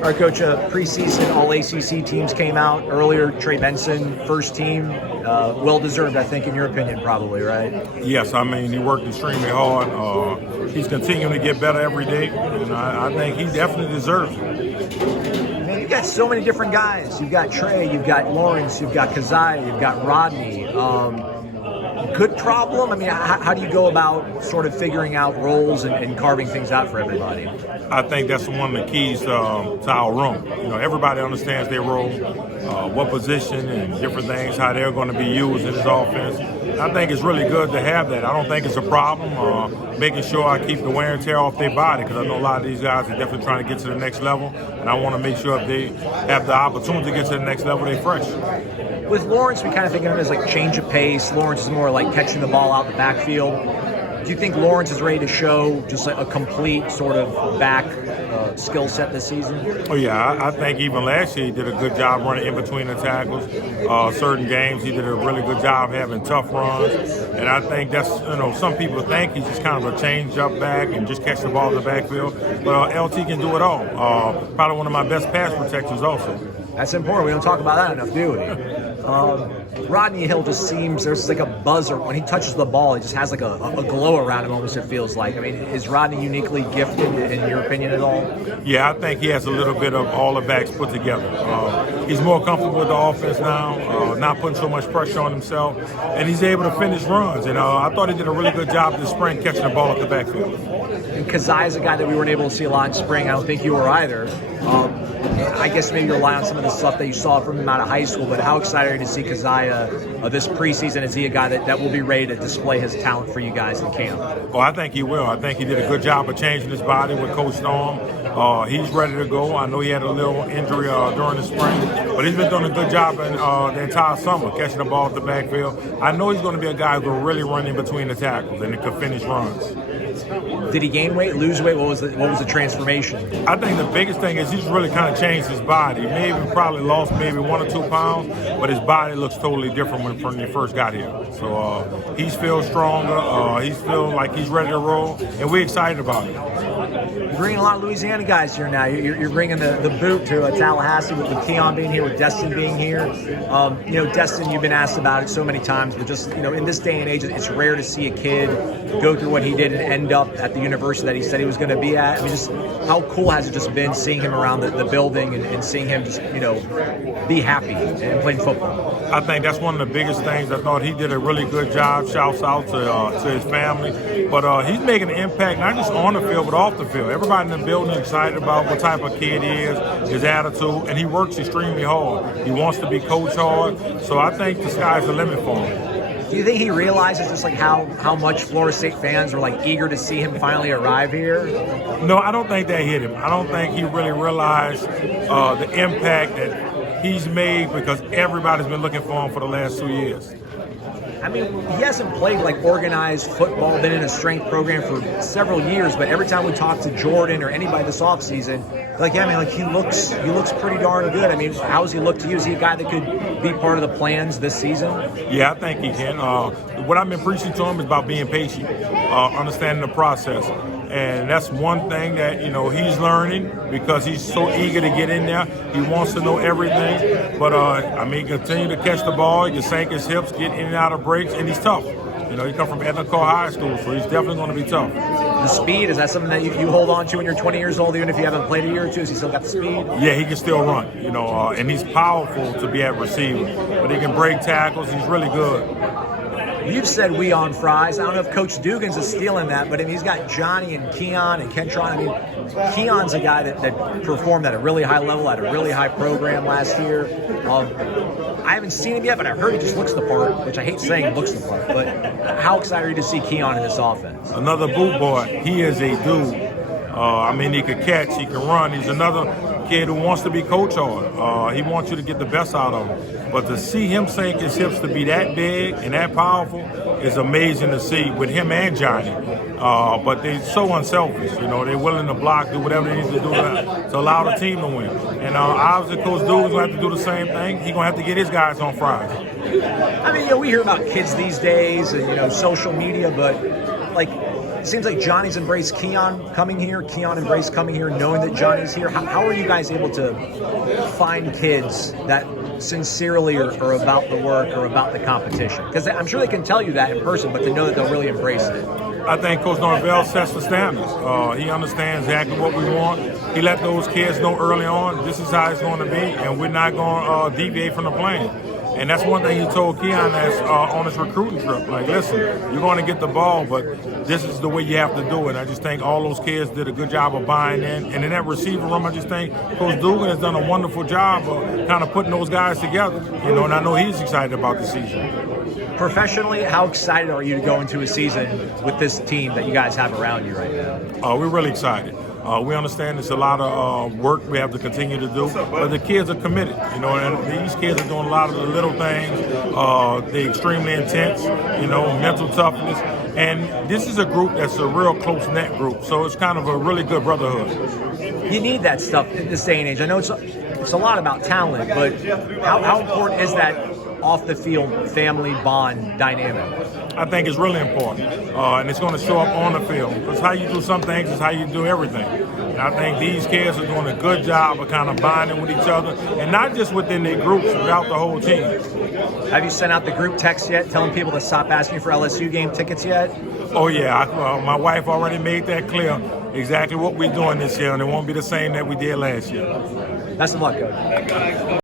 All right, Coach, preseason All-ACC teams came out earlier. Trey Benson, first team, well-deserved, I think, in your opinion, probably, right? Yes, I mean, he worked extremely hard. He's continuing to get better every day, and I think he definitely deserves it. Man, you've got so many different guys. You've got Trey, you've got Lawrence, you've got Keziah, you've got Rodney. Good problem? I mean, how do you go about sort of figuring out roles and carving things out for everybody? I think that's one of the keys to our room. Everybody understands their role, what position and different things, how they're going to be used in this offense. I think it's really good to have that. I don't think it's a problem. Making sure I keep the wear and tear off their body, because I know a lot of these guys are definitely trying to get to the next level, and I want to make sure if they have the opportunity to get to the next level, they're fresh. With Lawrence, we kind of think of him as like change of pace. Lawrence is more like catching the ball out the backfield. Do you think Lawrence is ready to show just like a complete sort of back skill set this season? Oh yeah, I think even last year he did a good job running in between the tackles. Certain games he did a really good job having tough runs, and I think that's, some people think he's just kind of a change up back and just catch the ball in the backfield, but LT can do it all. Probably one of my best pass protectors also. That's important. We don't talk about that enough, do we? Rodney Hill just seems, there's like a buzz when he touches the ball. He just has like a glow around him, almost, it feels like. I mean, is Rodney uniquely gifted, in your opinion, at all? Yeah, I think he has a little bit of all the backs put together. He's more comfortable with the offense now, not putting so much pressure on himself, and he's able to finish runs. And I thought he did a really good job this spring catching the ball at the backfield. And Keziah is a guy that we weren't able to see a lot in spring. I don't think you were either. I guess maybe rely on some of the stuff that you saw from him out of high school, but how excited are you to see Keziah this preseason? Is he a guy that will be ready to display his talent for you guys in camp? Oh, I think he will. I think he did a good job of changing his body with Coach Storm. He's ready to go. I know he had a little injury during the spring, but he's been doing a good job in the entire summer, catching the ball at the backfield. I know he's going to be a guy who will really run in between the tackles and could finish runs. Did he gain weight, lose weight? What was the transformation? I think the biggest thing is he's really kind of changed his body. Maybe probably lost maybe 1 or 2 pounds, but his body looks totally different when he first got here. So he feels stronger. He's feeling like he's ready to roll, and we're excited about it. You're bringing a lot of Louisiana guys here now. You're bringing the boot to Tallahassee with Keon being here, with Destin being here. Destin, you've been asked about it so many times, but just, in this day and age, it's rare to see a kid go through what he did and end up at the university that he said he was going to be at. I mean, just how cool has it just been seeing him around the building and seeing him just, be happy and playing football? I think that's one of the biggest things. I thought he did a really good job. Shouts out to his family. But he's making an impact, not just on the field, but off the field. Everybody in the building is excited about what type of kid he is, his attitude, and he works extremely hard. He wants to be coached hard. So I think the sky's the limit for him. Do you think he realizes just like how much Florida State fans were like eager to see him finally arrive here? No, I don't think that hit him. I don't think he really realized the impact that he's made, because everybody's been looking for him for the last 2 years. I mean, he hasn't played like organized football, been in a strength program for several years, but every time we talk to Jordan or anybody this offseason, like, yeah, I mean, like he looks pretty darn good. I mean, how does he look to you? Is he a guy that could be part of the plans this season? Yeah, I think he can. What I've been preaching to him is about being patient, understanding the process. And that's one thing that, he's learning, because he's so eager to get in there. He wants to know everything. But, continue to catch the ball. He can sink his hips, get in and out of breaks, and he's tough. He comes from Ethel High School, so he's definitely going to be tough. The speed, is that something that you hold on to when you're 20 years old, even if you haven't played a year or two? Has he still got the speed? Yeah, he can still run, and he's powerful to be at receiver. But he can break tackles. He's really good. You've said we on fries. I don't know if Coach Dugans is stealing that, but he's got Johnny and Keon and Kentron. I mean, Keon's a guy that performed at a really high level, at a really high program last year. I haven't seen him yet, but I've heard he just looks the part, which I hate saying looks the part. But how excited are you to see Keon in this offense? Another boot boy. He is a dude. He can catch, he can run. He's another kid who wants to be coached hard. He wants you to get the best out of him. But to see him sink his hips to be that big and that powerful is amazing to see with him and Johnny. But they're so unselfish. They're willing to block, do whatever they need to do to allow the team to win. And obviously Coach Dewey's going to have to do the same thing. He's going to have to get his guys on Friday. I mean, we hear about kids these days and, social media, but like, It seems like Johnny's embraced Keon coming here. Keon embraced coming here, knowing that Johnny's here. How are you guys able to find kids that sincerely are about the work or about the competition? Because I'm sure they can tell you that in person, but to know that they'll really embrace it. I think Coach Norvell sets the standards. He understands exactly what we want. He let those kids know early on, this is how it's going to be, and we're not going to deviate from the plan. And that's one thing he told Keon on his recruiting trip. Like, listen, you're going to get the ball, but this is the way you have to do it. I just think all those kids did a good job of buying in. And in that receiver room, I just think Coach Dugan has done a wonderful job of kind of putting those guys together. You know, and I know he's excited about the season. Professionally, how excited are you to go into a season with this team that you guys have around you right now? We're really excited. We understand there's a lot of work we have to continue to do, but the kids are committed, you know, and these kids are doing a lot of the little things. They're extremely intense, you know, mental toughness. And this is a group that's a real close-knit group, so it's kind of a really good brotherhood. You need that stuff in this day and age. I know it's a lot about talent, but how important is that off-the-field family bond dynamic? I think it's really important, and it's going to show up on the field. Because how you do some things is how you do everything. And I think these kids are doing a good job of kind of bonding with each other, and not just within their groups, throughout the whole team. Have you sent out the group text yet, telling people to stop asking for LSU game tickets yet? Oh, yeah. My wife already made that clear, exactly what we're doing this year, and it won't be the same that we did last year. Best of luck, Coach.